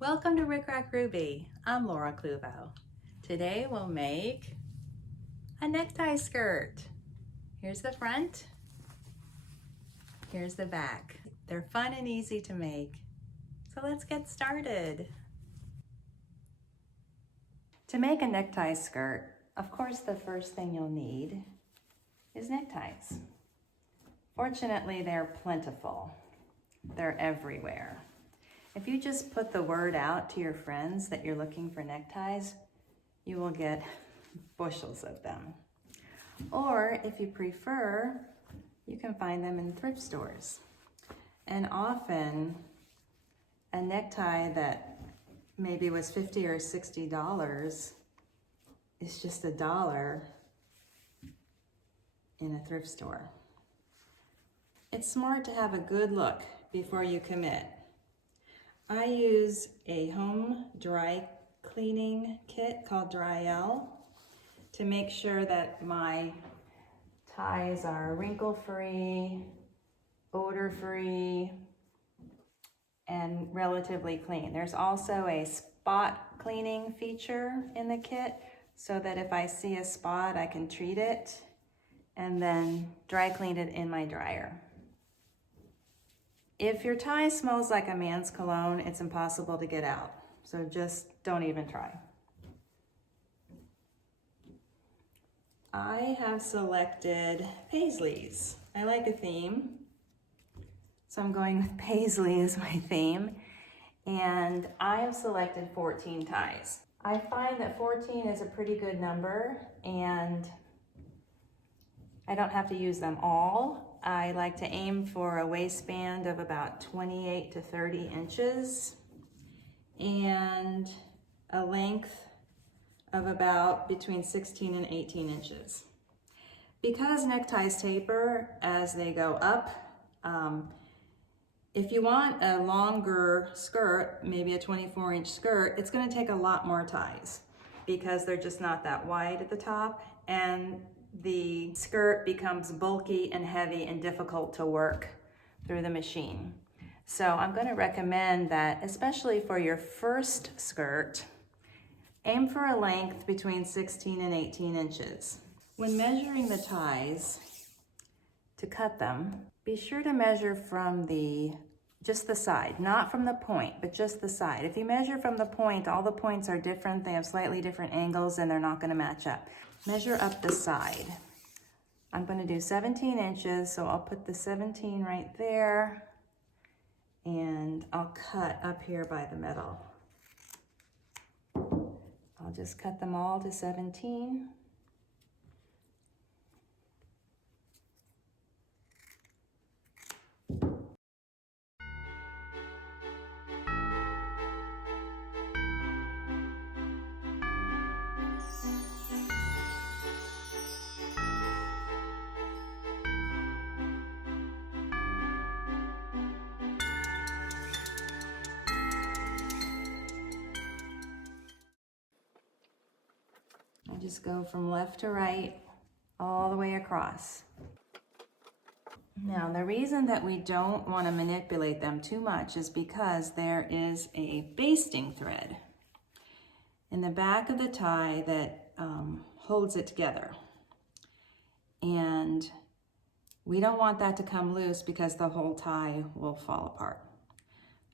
Welcome to RickRackRuby. I'm Laura Cluvo. Today we'll make a necktie skirt. Here's the front, here's the back. They're fun and easy to make. So let's get started. To make a necktie skirt, of course the first thing you'll need is neckties. Fortunately, they're plentiful. They're everywhere. If you just put the word out to your friends that you're looking for neckties, you will get bushels of them. Or if you prefer, you can find them in thrift stores. And often a necktie that maybe was $50 or $60 is just $1 in a thrift store. It's smart to have a good look before you commit. I use a home dry cleaning kit called Dry-L to make sure that my ties are wrinkle-free, odor-free, and relatively clean. There's also a spot cleaning feature in the kit so that if I see a spot, I can treat it and then dry clean it in my dryer. If your tie smells like a man's cologne, it's impossible to get out. So just don't even try. I have selected paisleys. I like a theme, so I'm going with paisley as my theme. And I have selected 14 ties. I find that 14 is a pretty good number, and I don't have to use them all. I like to aim for a waistband of about 28 to 30 inches and a length of about between 16 and 18 inches. Because neckties taper as they go up, if you want a longer skirt, maybe a 24-inch skirt, it's going to take a lot more ties because they're just not that wide at the top, and the skirt becomes bulky and heavy and difficult to work through the machine. So I'm going to recommend that, especially for your first skirt, aim for a length between 16 and 18 inches. When measuring the ties to cut them, be sure to measure from just the side, not from the point, but just the side. If you measure from the point, all the points are different, they have slightly different angles, and they're not going to match up. Measure up the side. I'm going to do 17 inches, so I'll put the 17 right there, and I'll cut up here by the middle. I'll just cut them all to 17. I just go from left to right all the way across. Now, the reason that we don't want to manipulate them too much is because there is a basting thread in the back of the tie that holds it together. And we don't want that to come loose because the whole tie will fall apart.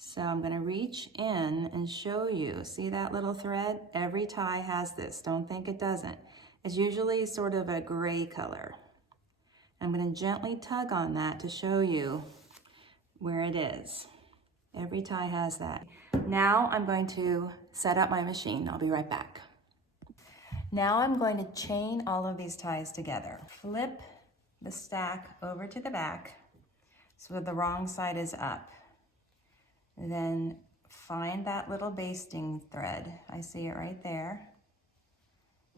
So I'm going to reach in and show you. See that little thread? Every tie has this. Don't think it doesn't. It's usually sort of a gray color. I'm going to gently tug on that to show you where it is. Every tie has that. Now I'm going to set up my machine. I'll be right back. Now I'm going to chain all of these ties together. Flip the stack over to the back so that the wrong side is up. Then find that little basting thread. I see it right there.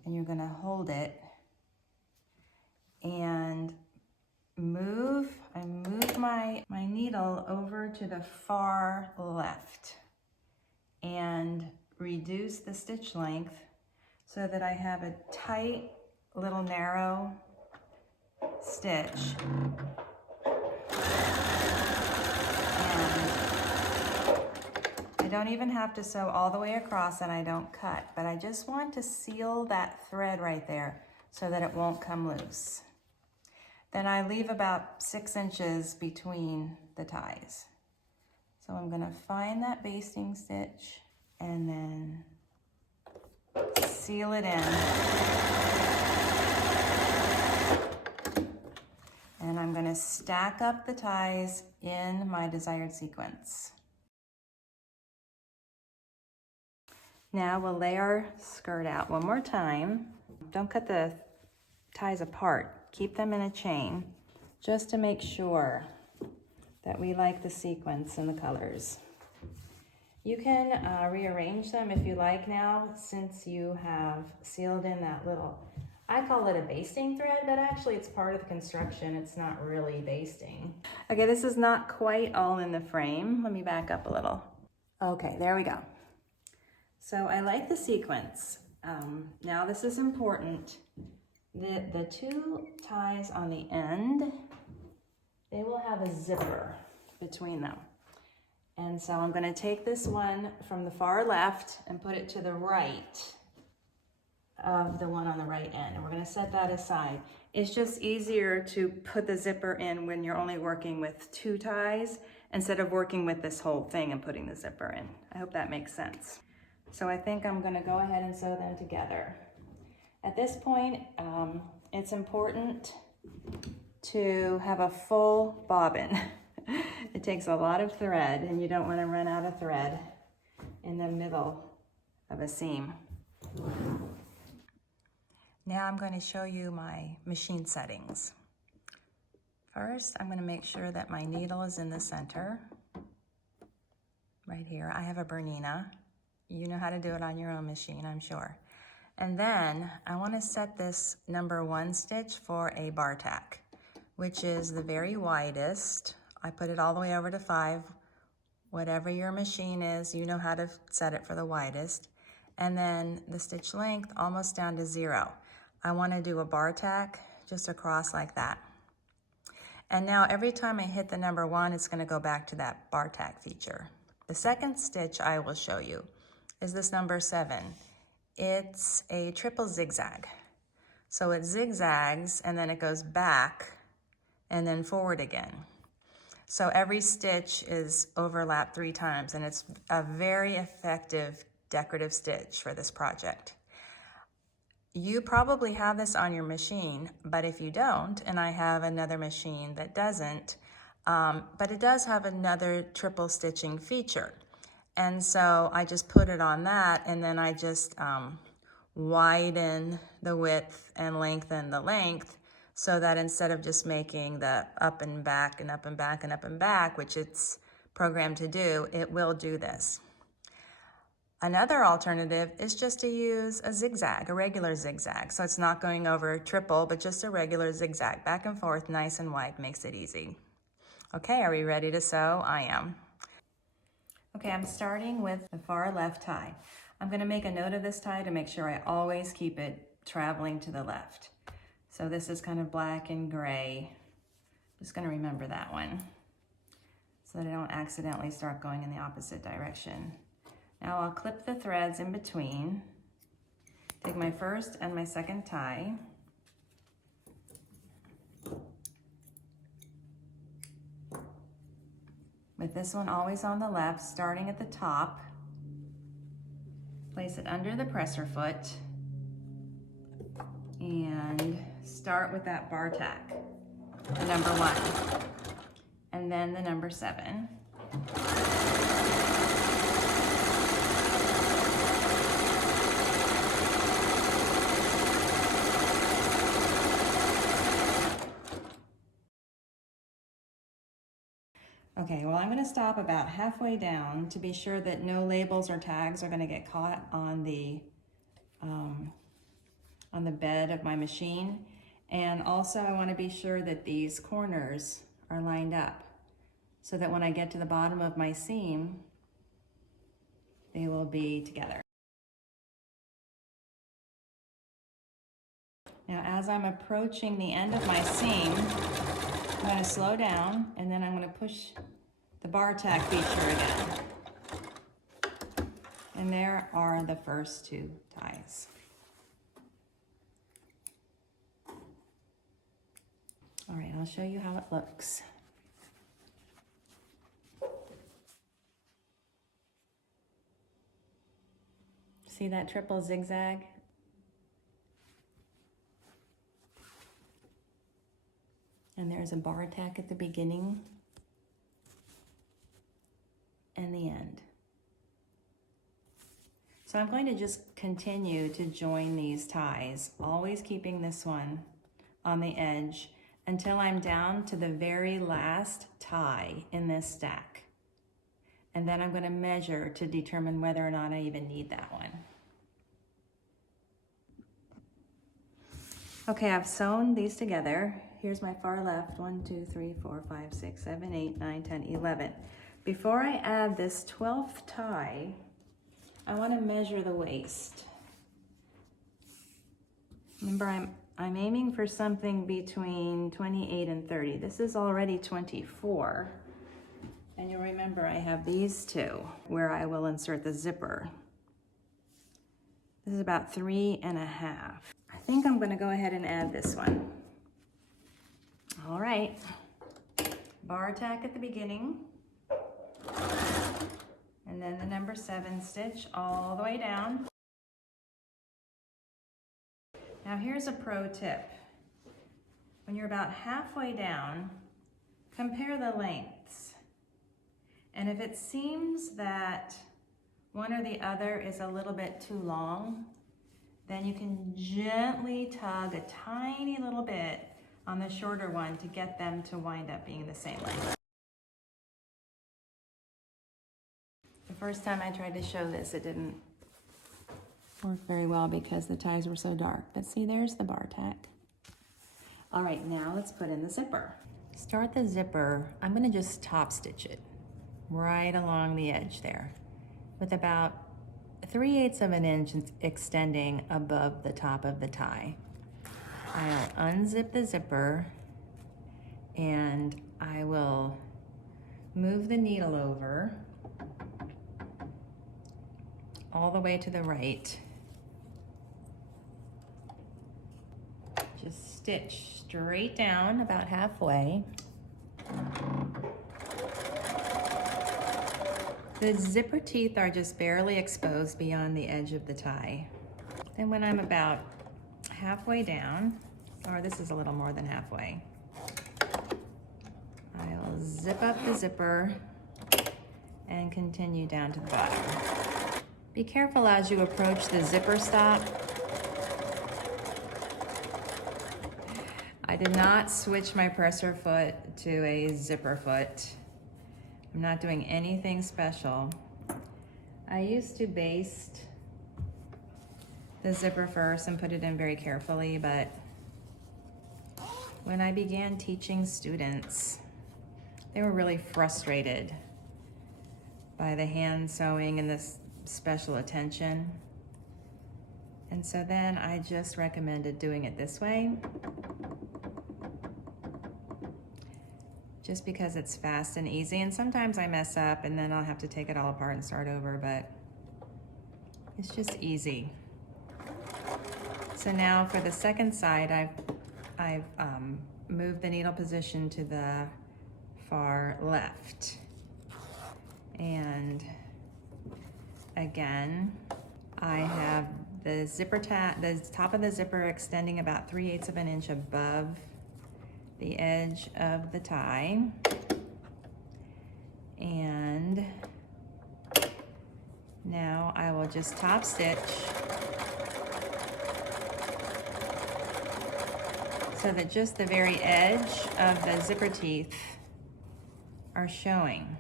And you're going to hold it and move my needle over to the far left and reduce the stitch length so that I have a tight little narrow stitch. And I don't even have to sew all the way across and I don't cut, but I just want to seal that thread right there so that it won't come loose. Then I leave about 6 inches between the ties. So I'm gonna find that basting stitch and then seal it in. And I'm gonna stack up the ties in my desired sequence. Now we'll lay our skirt out one more time. Don't cut the ties apart. Keep them in a chain just to make sure that we like the sequence and the colors. You can rearrange them if you like now, since you have sealed in that little, I call it a basting thread, but actually it's part of the construction. It's not really basting. Okay, this is not quite all in the frame. Let me back up a little. Okay, there we go. So I like the sequence. Now this is important. The 2 ties on the end, they will have a zipper between them. And so I'm gonna take this one from the far left and put it to the right of the one on the right end. And we're gonna set that aside. It's just easier to put the zipper in when you're only working with 2 ties instead of working with this whole thing and putting the zipper in. I hope that makes sense. So I think I'm gonna go ahead and sew them together. At this point, it's important to have a full bobbin. It takes a lot of thread and you don't want to run out of thread in the middle of a seam. Now I'm going to show you my machine settings. First, I'm going to make sure that my needle is in the center. Right here, I have a Bernina. You know how to do it on your own machine, I'm sure. And then I want to set this number 1 stitch for a bar tack, which is the very widest. I put it all the way over to 5. Whatever your machine is, you know how to set it for the widest. And then the stitch length almost down to 0. I want to do a bar tack just across like that. And now every time I hit the number 1, it's going to go back to that bar tack feature. The second stitch I will show you is this number 7. It's a triple zigzag. So it zigzags and then it goes back and then forward again. So every stitch is overlapped 3 times, and it's a very effective decorative stitch for this project. You probably have this on your machine, but if you don't, and I have another machine that doesn't, but it does have another triple stitching feature. And so I just put it on that, and then I just widen the width and lengthen the length, so that instead of just making the up and back and up and back and up and back, which it's programmed to do, it will do this. Another alternative is just to use a zigzag, a regular zigzag. So it's not going over triple, but just a regular zigzag, back and forth, nice and wide, makes it easy. Okay, are we ready to sew? I am. Okay, I'm starting with the far left tie. I'm gonna make a note of this tie to make sure I always keep it traveling to the left. So this is kind of black and gray. Just gonna remember that one so that I don't accidentally start going in the opposite direction. Now I'll clip the threads in between. Take my first and my second tie. With this one always on the left, starting at the top. Place it under the presser foot and start with that bar tack, the number 1, and then the number 7. Okay, well, I'm going to stop about halfway down to be sure that no labels or tags are going to get caught on the bed of my machine. And also I want to be sure that these corners are lined up so that when I get to the bottom of my seam, they will be together. Now, as I'm approaching the end of my seam, I'm going to slow down, and then I'm going to push the bar tack feature again. And there are the first two ties. All right, I'll show you how it looks. See that triple zigzag? And there's a bar tack at the beginning and the end. So I'm going to just continue to join these ties, always keeping this one on the edge until I'm down to the very last tie in this stack. And then I'm going to measure to determine whether or not I even need that one. Okay, I've sewn these together. Here's my far left, 1, 2, 3, 4, 5, 6, 7, 8, 9, 10, 11. Before I add this 12th tie, I want to measure the waist. Remember, I'm aiming for something between 28 and 30. This is already 24. And you'll remember I have these two where I will insert the zipper. This is about 3 1/2. I think I'm going to go ahead and add this one. All right, bar tack at the beginning, and then the number 7 stitch all the way down. Now here's a pro tip. When you're about halfway down, compare the lengths. And if it seems that one or the other is a little bit too long, then you can gently tug a tiny little bit on the shorter one to get them to wind up being the same length. The first time I tried to show this, it didn't work very well because the ties were so dark. But see, there's the bar tack. All right, now let's put in the zipper. Start the zipper, I'm gonna just top stitch it right along the edge there with about 3/8 of an inch extending above the top of the tie. I'll unzip the zipper and I will move the needle over all the way to the right. Just stitch straight down about halfway. The zipper teeth are just barely exposed beyond the edge of the tie. Then when I'm about halfway down, or this is a little more than halfway, I'll zip up the zipper and continue down to the bottom. Be careful as you approach the zipper stop. I did not switch my presser foot to a zipper foot. I'm not doing anything special. I used to baste the zipper first and put it in very carefully, but when I began teaching students, they were really frustrated by the hand sewing and this special attention. And so then I just recommended doing it this way, just because it's fast and easy. And sometimes I mess up and then I'll have to take it all apart and start over, but it's just easy. So now for the second side, I've moved the needle position to the far left. And again, I have the zipper the top of the zipper extending about 3/8 of an inch above the edge of the tie. And now I will just top stitch so that just the very edge of the zipper teeth are showing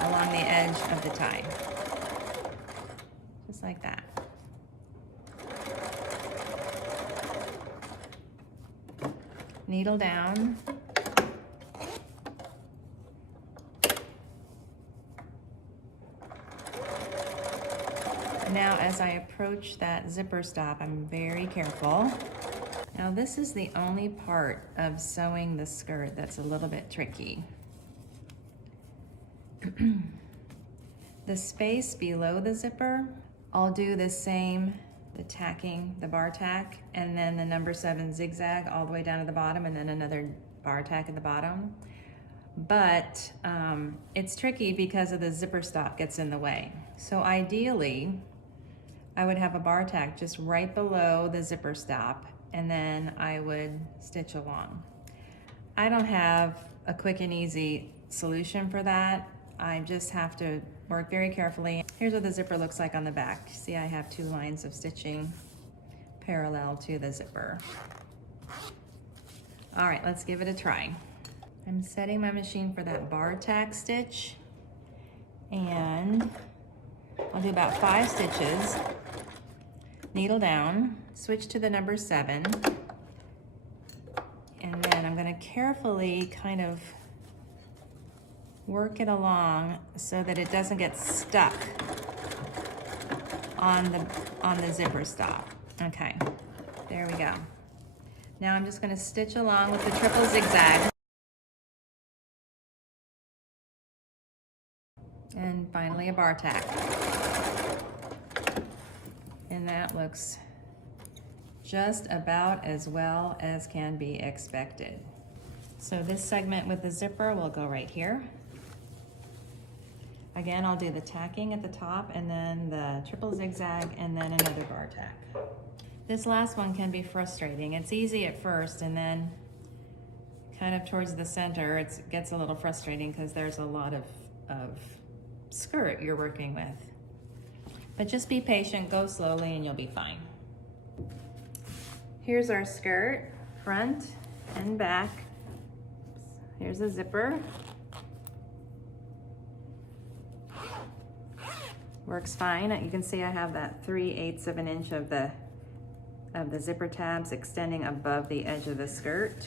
along the edge of the tie. Just like that. Needle down. Now as I approach that zipper stop, I'm very careful. Now this is the only part of sewing the skirt that's a little bit tricky. The The space below the zipper, I'll do the same, the tacking, the bar tack, and then the number 7 zigzag all the way down to the bottom, and then another bar tack at the bottom. But it's tricky because of the zipper stop gets in the way. So ideally, I would have a bar tack just right below the zipper stop, and then I would stitch along. I don't have a quick and easy solution for that. I just have to work very carefully. Here's what the zipper looks like on the back. See, I have 2 lines of stitching parallel to the zipper. All right, let's give it a try. I'm setting my machine for that bar tack stitch, and I'll do about 5 stitches, needle down, switch to the number 7, and then I'm going to carefully kind of work it along so that it doesn't get stuck on the zipper stop. Okay, there we go. Now I'm just going to stitch along with the triple zigzag. And finally a bar tack. And that looks just about as well as can be expected. So this segment with the zipper will go right here. Again, I'll do the tacking at the top and then the triple zigzag and then another bar tack. This last one can be frustrating. It's easy at first, and then kind of towards the center, it gets a little frustrating because there's a lot of skirt you're working with. But just be patient, go slowly, and you'll be fine. Here's our skirt, front and back. Here's a zipper. Works fine. You can see I have that 3/8 of an inch of the zipper tabs extending above the edge of the skirt.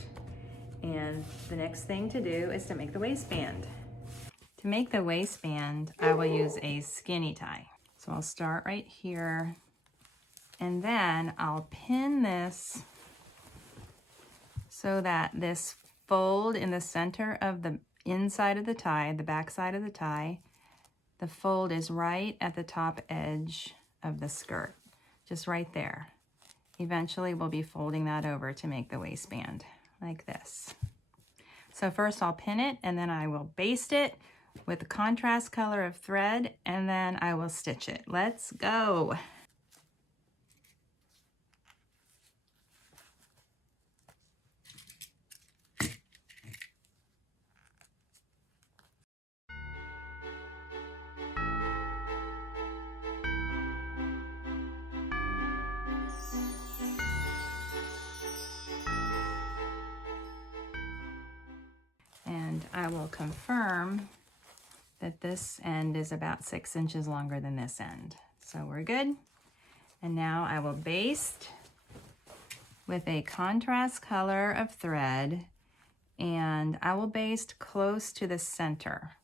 And the next thing to do is to make the waistband. To make the waistband, I will use a skinny tie. So I'll start right here, and then I'll pin this so that this fold in the center of the inside of the tie, the back side of the tie, the fold is right at the top edge of the skirt, just right there. Eventually we'll be folding that over to make the waistband like this. So first I'll pin it, and then I will baste it with the contrast color of thread, and then I will stitch it. Let's go. And I will confirm that this end is about 6 inches longer than this end. So we're good. And now I will baste with a contrast color of thread, and I will baste close to the center.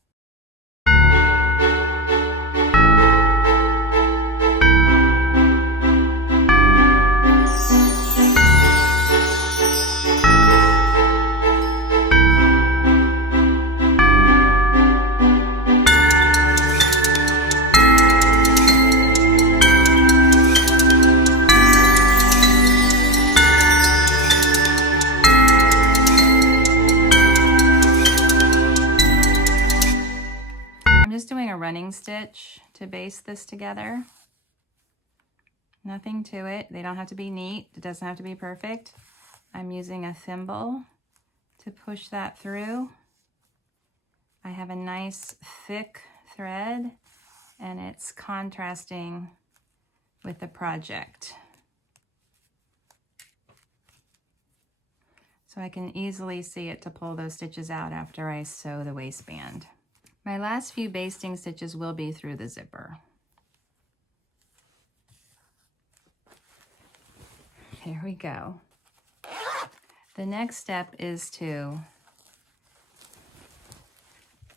Running stitch to baste this together. Nothing to it. They don't have to be neat. It doesn't have to be perfect. I'm using a thimble to push that through. I have a nice thick thread, and it's contrasting with the project. So I can easily see it to pull those stitches out after I sew the waistband. My last few basting stitches will be through the zipper. There we go. The next step is to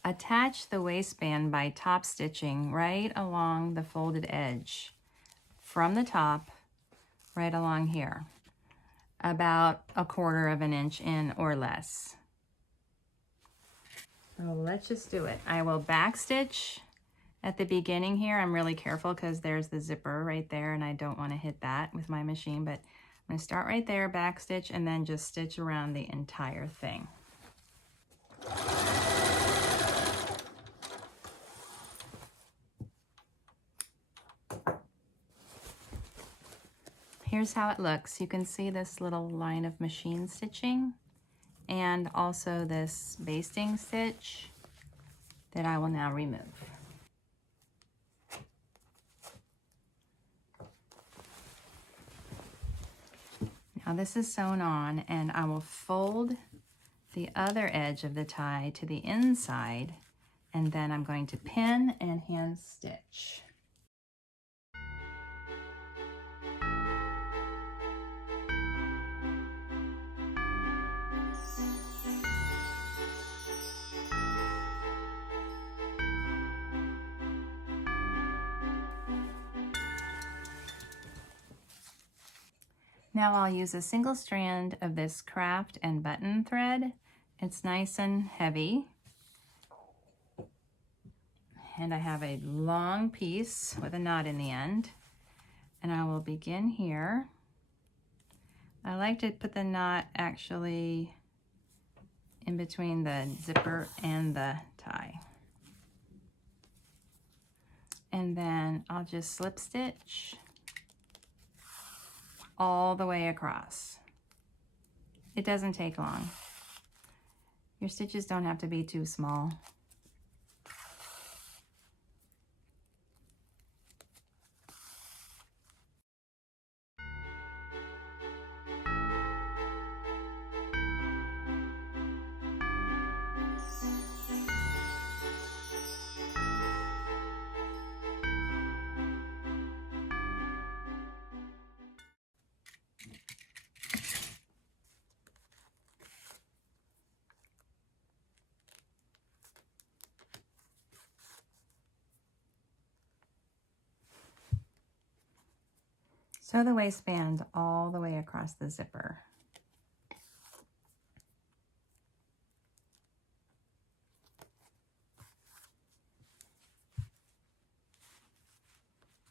attach the waistband by top stitching right along the folded edge from the top right along here, about 1/4 of an inch in or less. So let's just do it. I will back stitch At the beginning here, I'm really careful because there's the zipper right there and I don't want to hit that with my machine, but I'm going to start right there, back stitch, and then just stitch around the entire thing. Here's how it looks. You can see this little line of machine stitching and also this basting stitch that I will now remove. Now this is sewn on, and I will fold the other edge of the tie to the inside, and then I'm going to pin and hand stitch. Now I'll use a single strand of this craft and button thread. It's nice and heavy. And I have a long piece with a knot in the end. And I will begin here. I like to put the knot actually in between the zipper and the tie. And then I'll just slip stitch all the way across. It doesn't take long. Your stitches don't have to be too small. Sew the waistband all the way across the zipper.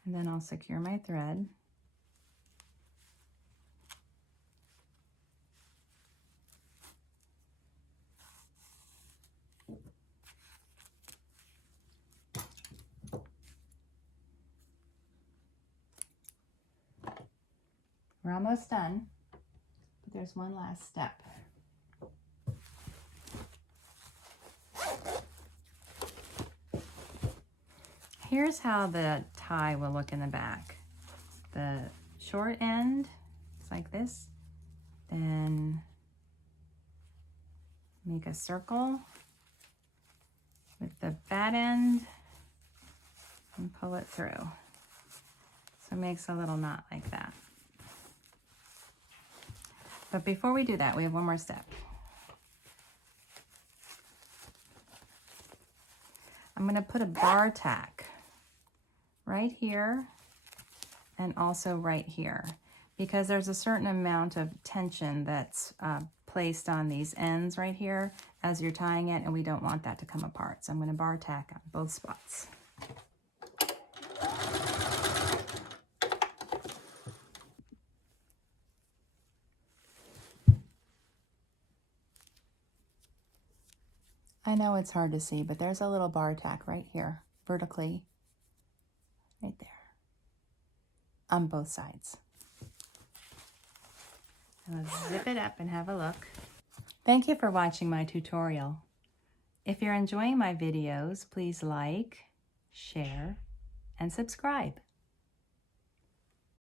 And then I'll secure my thread. We're almost done, but there's one last step. Here's how the tie will look in the back. The short end is like this, then make a circle with the fat end and pull it through. So it makes a little knot like that. But before we do that, we have one more step. I'm going to put a bar tack right here and also right here, because there's a certain amount of tension that's placed on these ends right here as you're tying it, and we don't want that to come apart. So I'm going to bar tack on both spots. I know it's hard to see, but there's a little bar tack right here, vertically, right there, on both sides. And let's zip it up and have a look. Thank you for watching my tutorial. If you're enjoying my videos, please like, share, and subscribe.